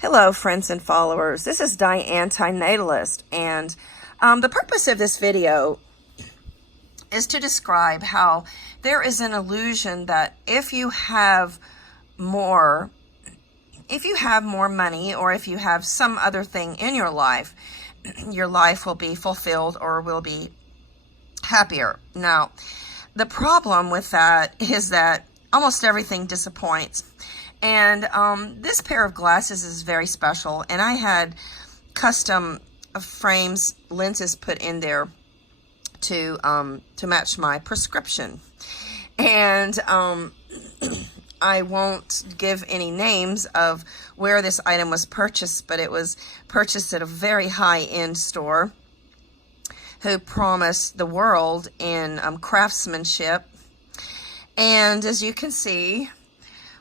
Hello, friends and followers. This is Diane Antinatalist, and the purpose of this video is to describe how there is an illusion that if you have more money, or if you have some other thing in your life will be fulfilled or will be happier. Now, the problem with that is that almost everything disappoints. And this pair of glasses is very special, and I had custom frames, lenses put in there to match my prescription. And I won't give any names of where this item was purchased, but it was purchased at a very high-end store who promised the world in craftsmanship. And as you can see,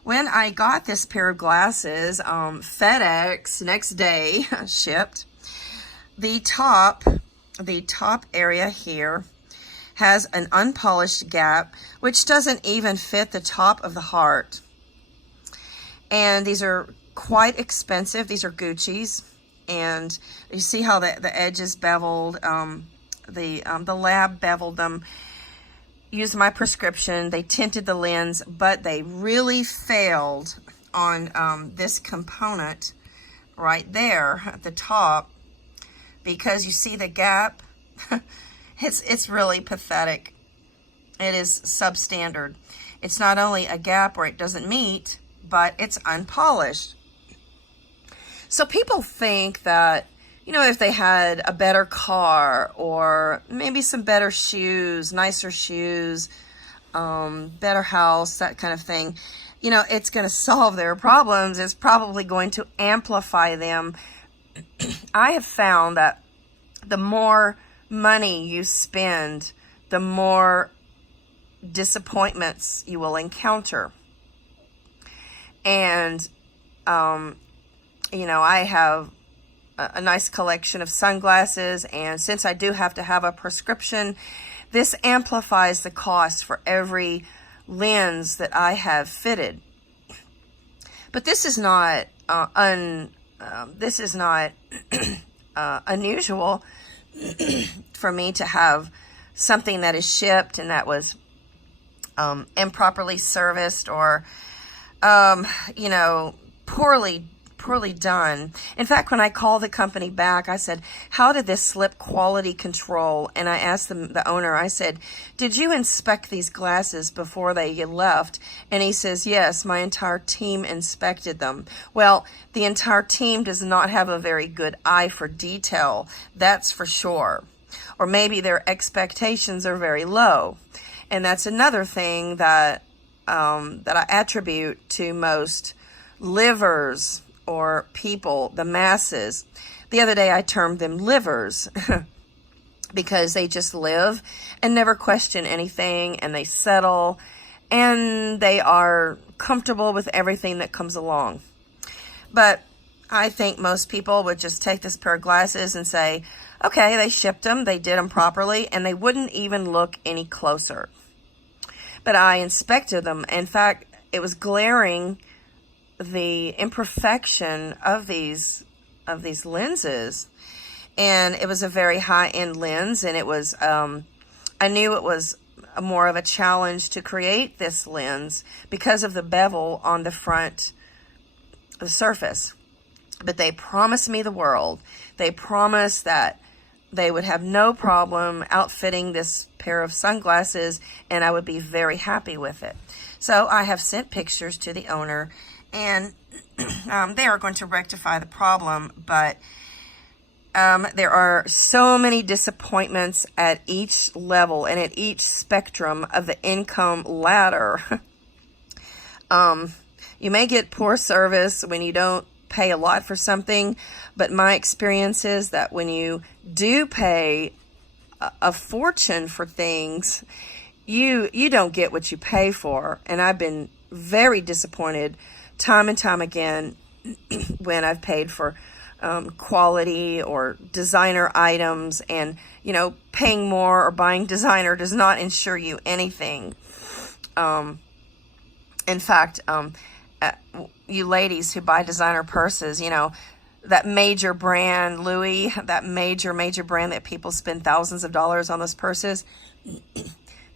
when I got this pair of glasses, FedEx next day shipped, the top area here has an unpolished gap, which doesn't even fit the top of the heart. And these are quite expensive. These are Gucci's, and you see how the edge is beveled. The lab beveled them. Used my prescription. They tinted the lens, but they really failed on this component right there at the top, because you see the gap. It's really pathetic. It is substandard. It's not only a gap where it doesn't meet, but it's unpolished. So people think that, you know, if they had a better car, or maybe some better shoes, nicer shoes, better house, that kind of thing, you know, it's going to solve their problems. It's probably going to amplify them. I have found that the more money you spend, the more disappointments you will encounter. And, you know, I have a nice collection of sunglasses, and since I do have to have a prescription, this amplifies the cost for every lens that I have fitted. But this is not unusual for me to have something that is shipped and that was improperly serviced, or you know, poorly done. In fact, when I called the company back, I said, how did this slip quality control? And I asked the owner, I said, did you inspect these glasses before they left? And he says, yes, my entire team inspected them. Well, the entire team does not have a very good eye for detail, that's for sure. Or maybe their expectations are very low. And that's another thing that that I attribute to most livers, or people, the masses. The other day I termed them livers because they just live and never question anything, and they settle, and they are comfortable with everything that comes along. But I think most people would just take this pair of glasses and say, okay, they shipped them, they did them properly, and they wouldn't even look any closer. But I inspected them. In fact, it was glaring, the imperfection of these lenses, and it was a very high-end lens, and it was I knew it was more of a challenge to create this lens because of the bevel on the front, the surface. But they promised me the world. They promised that they would have no problem outfitting this pair of sunglasses, and I would be very happy with it. So I have sent pictures to the owner, and they are going to rectify the problem, but there are so many disappointments at each level and at each spectrum of the income ladder. You may get poor service when you don't pay a lot for something, but my experience is that when you do pay a fortune for things, you don't get what you pay for. And I've been very disappointed time and time again when I've paid for quality or designer items, and you know, paying more or buying designer does not ensure you anything. In fact, you ladies who buy designer purses, you know, that major brand, Louis, that major brand that people spend thousands of dollars on those purses,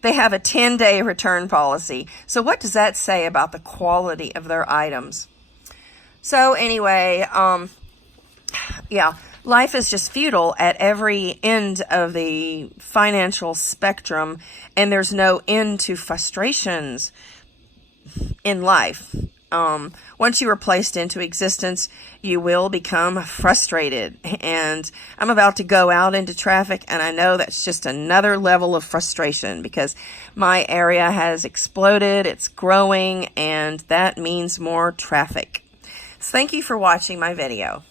they have a 10-day return policy. So what does that say about the quality of their items? So anyway, yeah, life is just futile at every end of the financial spectrum, and there's no end to frustrations in life. Once you are placed into existence, you will become frustrated. And I'm about to go out into traffic, and I know that's just another level of frustration because my area has exploded, it's growing, and that means more traffic. So thank you for watching my video.